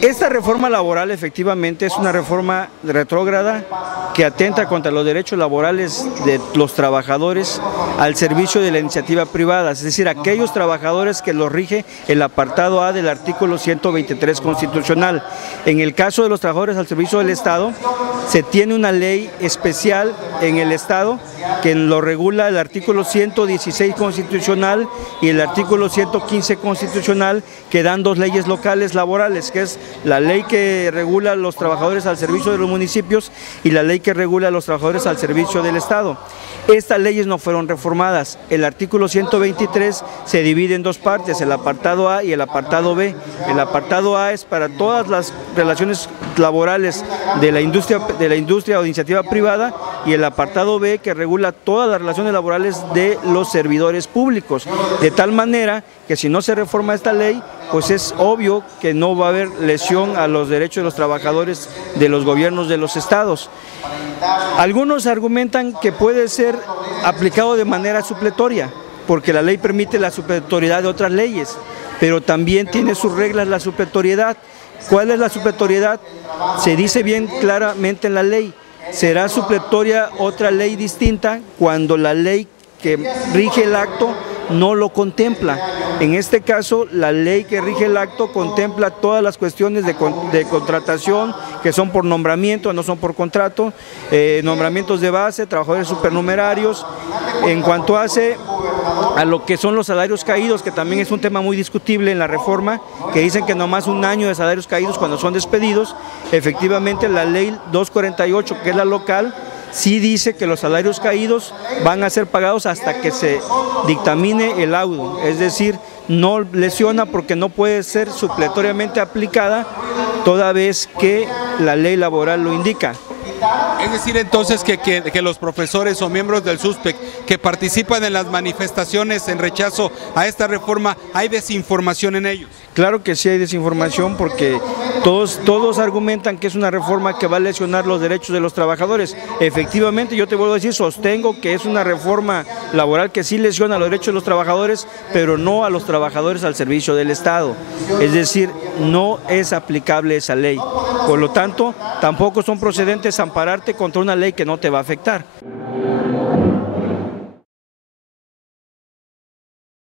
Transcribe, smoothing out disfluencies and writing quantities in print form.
Esta reforma laboral efectivamente es una reforma retrógrada que atenta contra los derechos laborales de los trabajadores al servicio de la iniciativa privada, es decir, aquellos trabajadores que los rige el apartado A del artículo 123 constitucional. En el caso de los trabajadores al servicio del Estado, se tiene una ley especial en el Estado que lo regula el artículo 116 constitucional y el artículo 115 constitucional, que dan dos leyes locales laborales, que es la ley que regula a los trabajadores al servicio de los municipios y la ley que regula a los trabajadores al servicio del Estado. Estas leyes no fueron reformadas. El artículo 123 se divide en dos partes, el apartado A y el apartado B. El apartado A es para todas las relaciones laborales de la industria o de iniciativa privada, y el apartado B que regula todas las relaciones laborales de los servidores públicos, de tal manera que si no se reforma esta ley, pues es obvio que no va a haber lesión a los derechos de los trabajadores de los gobiernos de los estados. Algunos argumentan que puede ser aplicado de manera supletoria, porque la ley permite la supletoriedad de otras leyes, pero también tiene sus reglas la supletoriedad. ¿Cuál es la supletoriedad? Se dice bien claramente en la ley. Será supletoria otra ley distinta cuando la ley que rige el acto no lo contempla. En este caso, la ley que rige el acto contempla todas las cuestiones de contratación, que son por nombramiento, no son por contrato, nombramientos de base, trabajadores supernumerarios. En cuanto hace a lo que son los salarios caídos, que también es un tema muy discutible en la reforma, que dicen que nomás un año de salarios caídos cuando son despedidos. Efectivamente, la ley 248, que es la local, sí dice que los salarios caídos van a ser pagados hasta que se dictamine el laudo, es decir, no lesiona porque no puede ser supletoriamente aplicada toda vez que la ley laboral lo indica. Es decir, entonces, que los profesores o miembros del SUSPEC que participan en las manifestaciones en rechazo a esta reforma, ¿hay desinformación en ellos? Claro que sí hay desinformación, porque todos argumentan que es una reforma que va a lesionar los derechos de los trabajadores. Efectivamente, yo te vuelvo a decir, sostengo que es una reforma laboral que sí lesiona los derechos de los trabajadores, pero no a los trabajadores al servicio del Estado. Es decir, no es aplicable esa ley. Por lo tanto, tampoco son procedentes ampararte contra una ley que no te va a afectar.